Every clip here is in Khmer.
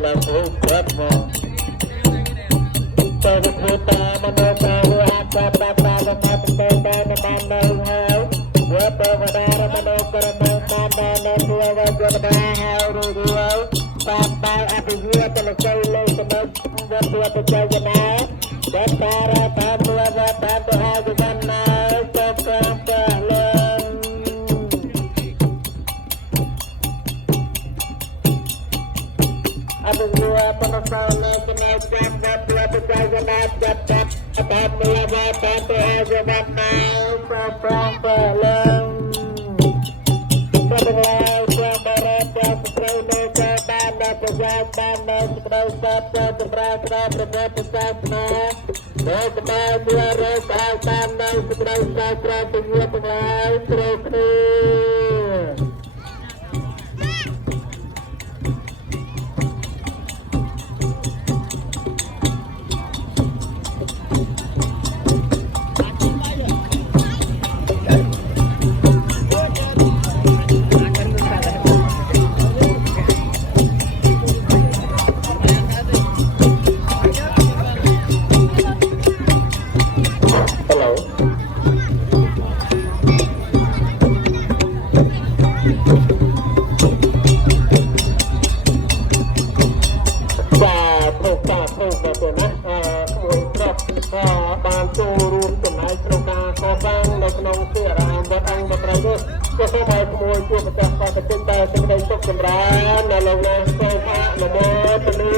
là phố quét mà tôi được người ta mà nơi ta vừa hát ta ta ta ta ta ta ta ta ta nơi hao vừa tôi vừa đa ra mà đâu có nơi ta ta nơi vừa vừa vừa đa hao rồi vừa ta ta áp vừa tôi là chơi lên tôi nơi vừa vừa tôi chơi cái nào ta ta ra ta vừa vừa ta tôi hai cái con nào tôi không phải lên Abu Gua penasaran kenaikan dua perjalanan dapat dapat melewati kehidupan perang belum Sebenarnya selamaran yang sebenarnya kepada pejabat dan sebenarnya sebenarnya berbeda dan kemudian resakan dan sebenarnya strategi pengelai strukturបានចូលរួមចំណែកក្នុងការកសាងនៅក្នុងទីអារាមវត្តអង្គបត្រនោះក៏សូមឲ្យក្មួយជួបប្រទេសបតិជនតែសេចក្តីសុខចម្រើននៅលោកណាសូមអនុមោទនា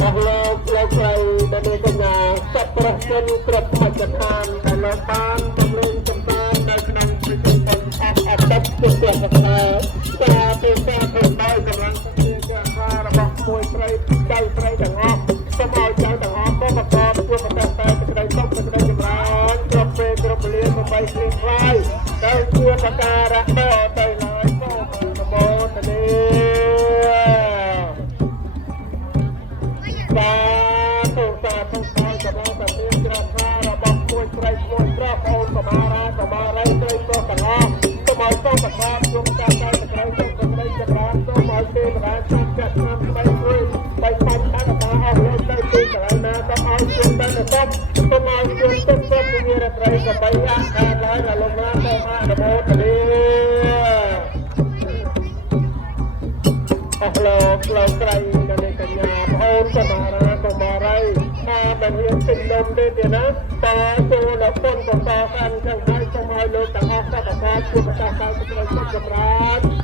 អរលោកលោកស្រីដែលមានកញ្ញាសប្បុរសជនគ្រប់មជ្ឈដ្ឋានដែលលោកបានបំរុងសម្ព័ន្ធនៅក្នុងពិធីបុណ្យអត្តជទិសាសនាសាធុសាធុដោយកម្លាំងសង្ឃរបស់មួយស្រីចៅស្រីទាំងអស់សូមឲ្យចៅទាំងអស់ក៏ប្រកបជួបប្រទេសតែសេចក្តីសុខសេចក្តីចម្រើនគ្រប់ពេលគ្រប់វេលាដើម្បីគ្លៀងខ្លាយដោយជាបការៈដល់ទៅឡើយសូមអនុមោទនាសាធុសាធុដោយកម្លាំងសង្ឃជ្រះថ្លារបស់មួយស្រីមួយប្រុសអូនកមារាកមារីស្រីប្រុសទាំងអស់សូមឲ្យសូមប្រកបជួបការតែសេចក្តីសុខសេចក្តីចម្រើនសូមឲ្យទេវតាចាត់ចាត់ឆ្នាំស្ដីមួយបីបាច់ថាតាអស់លោកទៅទីកន្លែងណាសូមឲ្យជួបតែសុខសូមឲ្យជួបទុកសុខវិរិយត្រីសបីអាខាតឡើយដល់លោកណាសូមអនុមោទនាអស់លោកលោកស្រីនិងកញ្ញាប្អូនសមារាកុមារីថាមិនមានទិញនំទេទេណាតចូលដល់ពុនកសោកាន់ចឹងហើយសូមឲ្យលោកទាំងអស់សុខភាពជួបប្រទេសតែសេចក្តីសុខចម្រើន